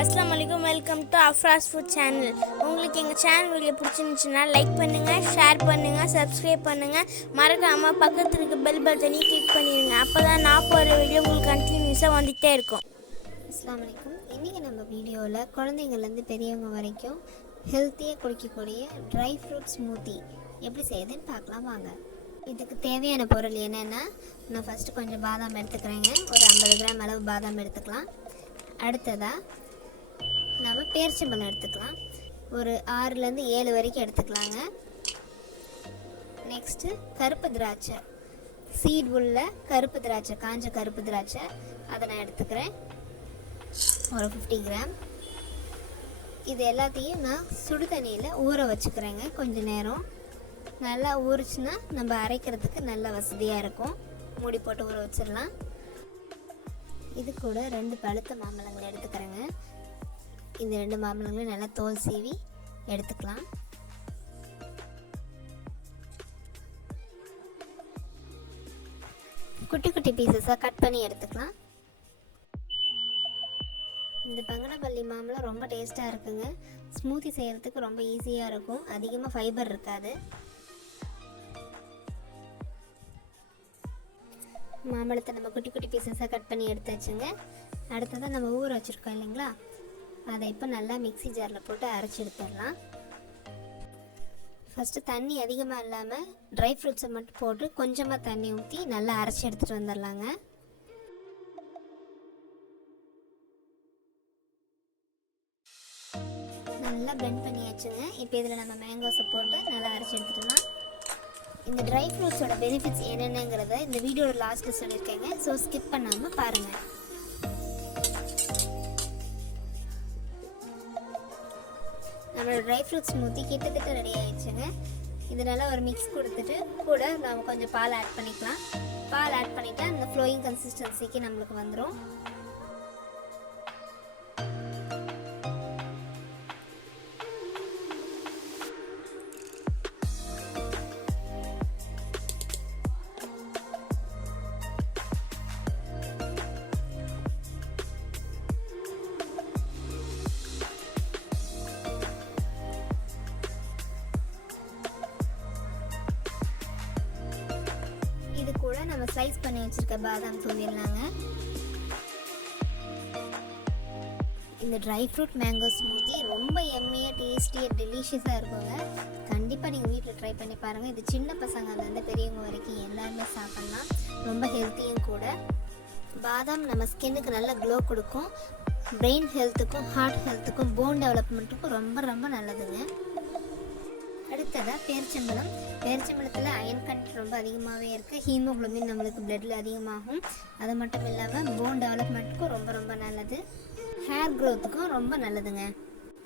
அஸ்ஸலாமு அலைக்கும். Welcome to Afraz food channel. உங்களுக்கு எங்கள் சேனல் வீடியோ பிடிச்சிருந்துச்சுன்னா லைக் பண்ணுங்கள், ஷேர் பண்ணுங்கள், சப்ஸ்கிரைப் பண்ணுங்கள். மறக்காமல் பக்கத்தில் இருக்க பெல் பட்டனையும் கிளிக் பண்ணிடுங்க. அப்போ தான் நான் போகிற வீடியோ உங்களுக்கு கண்டினியூஸாக வந்துகிட்டே இருக்கும். அஸ்ஸலாமு அலைக்கும். இன்றைக்கி நம்ம வீடியோவில் குழந்தைங்கள்லேருந்து பெரியவங்க வரைக்கும் ஹெல்த்தியாக குடிக்கக்கூடிய ட்ரை ஃப்ரூட் ஸ்மூத்தி எப்படி செய்யுதுன்னு பார்க்கலாம் வாங்க. இதுக்கு தேவையான பொருள் என்னென்னா, நான் ஃபஸ்ட்டு கொஞ்சம் பாதாம் எடுத்துக்கிறேங்க. ஒரு 50 கிராம் அளவு பாதாம் எடுத்துக்கலாம். அடுத்ததாக நம்ம பேரிச்சம்பழம் எடுத்துக்கலாம். ஒரு 6லேருந்து 7 வரைக்கும் எடுத்துக்கலாங்க. நெக்ஸ்ட்டு கருப்பு திராட்சை, சீட் உள்ள கருப்பு திராட்சை, காஞ்ச கருப்பு திராட்சை, அதை நான் எடுத்துக்கிறேன். ஒரு 50 கிராம். இது எல்லாத்தையும் நான் சுடு தண்ணியில் ஊற வச்சுக்கிறேங்க. கொஞ்சம் நேரம் நல்லா ஊறிச்சுன்னா நம்ம அரைக்கிறதுக்கு நல்ல வசதியாக இருக்கும். மூடி போட்டு ஊற வச்சிடலாம். இது கூட 2 பழுத்த மாம்பழங்கள் எடுத்துக்கிறேங்க. இந்த 2 மாம்பழங்களையும் நல்லா தோல் சீவி எடுத்துக்கலாம். குட்டி குட்டி பீசஸாக கட் பண்ணி எடுத்துக்கலாம். இந்த பங்கனப்பள்ளி மாம்பழம் ரொம்ப டேஸ்ட்டாக இருக்குங்க. ஸ்மூத்தி செய்கிறதுக்கு ரொம்ப ஈஸியாக இருக்கும். அதிகமாக ஃபைபர் இருக்காது. மாம்பழத்தை நம்ம குட்டி குட்டி பீசஸாக கட் பண்ணி எடுத்தாச்சுங்க. அடுத்ததான் நம்ம ஊற வச்சுருக்கோம் இல்லைங்களா, அதை இப்போ நல்லா மிக்ஸி ஜாரில் போட்டு அரைச்சி எடுத்துடலாம். ஃபஸ்ட்டு தண்ணி அதிகமாக இல்லாமல் ட்ரை ஃப்ரூட்ஸை மட்டும் போட்டு கொஞ்சமாக தண்ணி ஊற்றி நல்லா அரைச்சி எடுத்துகிட்டு வந்துடலாங்க. நல்லா பிளெண்ட் பண்ணியாச்சுங்க. இப்போ இதில் நம்ம மேங்கோஸை போட்டு நல்லா அரைச்சி எடுத்துடலாம். இந்த ட்ரை ஃப்ரூட்ஸோட பெனிஃபிட்ஸ் என்னென்னங்கிறத இந்த வீடியோட லாஸ்ட்டில் சொல்லியிருக்கேங்க. ஸோ ஸ்கிப் பண்ணாமல் பாருங்கள். நம்மளோட ட்ரை ஃப்ரூட்ஸ் ஸ்மூத்தி கிட்டத்தட்ட ரெடி ஆகிடுச்சுங்க. இதனால ஒரு மிக்ஸ் கொடுத்துட்டு கூட நம்ம கொஞ்சம் பால் ஆட் பண்ணிக்கலாம். பால் ஆட் பண்ணிட்டா அந்த ஃப்ளோயிங் கன்சிஸ்டன்சிக்கு நம்மளுக்கு வந்துடும். இது கூட நம்ம ஸ்லைஸ் பண்ணி வச்சிருக்க பாதாம் தூவிடலாங்க. இந்த ட்ரை ஃப்ரூட் மேங்கோ ஸ்மூத்தி ரொம்ப எம்மியாக டேஸ்டியாக டெலிஷியஸாக இருக்குங்க. கண்டிப்பாக நீங்கள் வீட்டில் ட்ரை பண்ணி பாருங்கள். இது சின்ன பசங்கள்லேருந்து பெரியவங்க வரைக்கும் எல்லாருமே சாப்பிட்லாம். ரொம்ப ஹெல்த்தியும் கூட. பாதாம் நம்ம ஸ்கின்னுக்கு நல்ல க்ளோ கொடுக்கும். பிரெயின் ஹெல்த்துக்கும், ஹார்ட் ஹெல்த்துக்கும், போன் டெவலப்மெண்ட்டுக்கும் ரொம்ப ரொம்ப நல்லதுங்க. அடுத்ததாக பேரிச்சம்பழம். பேரிச்சம்பழத்தில் அயன் கண்டென்ட் ரொம்ப அதிகமாகவே இருக்குது. ஹீமோக்ளோபின் நம்மளுக்கு பிளட்டில் அதிகமாகும். அது மட்டும் இல்லாமல் போன் டெவலப்மெண்ட்டுக்கும் ரொம்ப ரொம்ப நல்லது. ஹேர் க்ரோத்துக்கும் ரொம்ப நல்லதுங்க.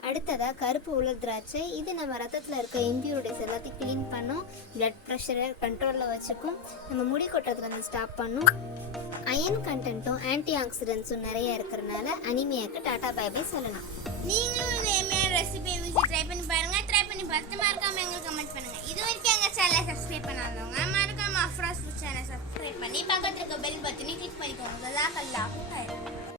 அடுத்ததாக கருப்பு உலர் திராட்சை. இது நம்ம ரத்தத்தில் இருக்க இம்ப்யூரிட்டிஸ் எல்லாத்தையும் க்ளீன் பண்ணும். பிளட் ப்ரெஷரை கண்ட்ரோலில் வச்சுக்கும். நம்ம முடி கொட்டுறதுல நம்ம ஸ்டாப் பண்ணும். அயன் கண்டென்ட்டும் ஆன்டி ஆக்சிடென்ட்ஸும் நிறைய இருக்கிறதுனால அனிமியாவுக்கு டாட்டா பை பை சொல்லலாம். நீங்களும் இந்த எம்மையான ரெசிபியை ட்ரை பண்ணி பாருங்கள். ட்ரை பண்ணி பார்த்து மறக்காமல் எங்களுக்கு கமெண்ட் பண்ணுங்கள். இது வரைக்கும் எங்கள் சேனலை சப்ஸ்கிரைப் பண்ணாதவங்க மறக்காமல் அஃப்ராஸ் ஃபுட் சேனலை சப்ஸ்கிரைப் பண்ணி பக்கத்தில் இருக்க பெல் பட்டனை கிளிக் பண்ணிக்கோங்க. ஜஸாக்கல்லாஹு கைரன்.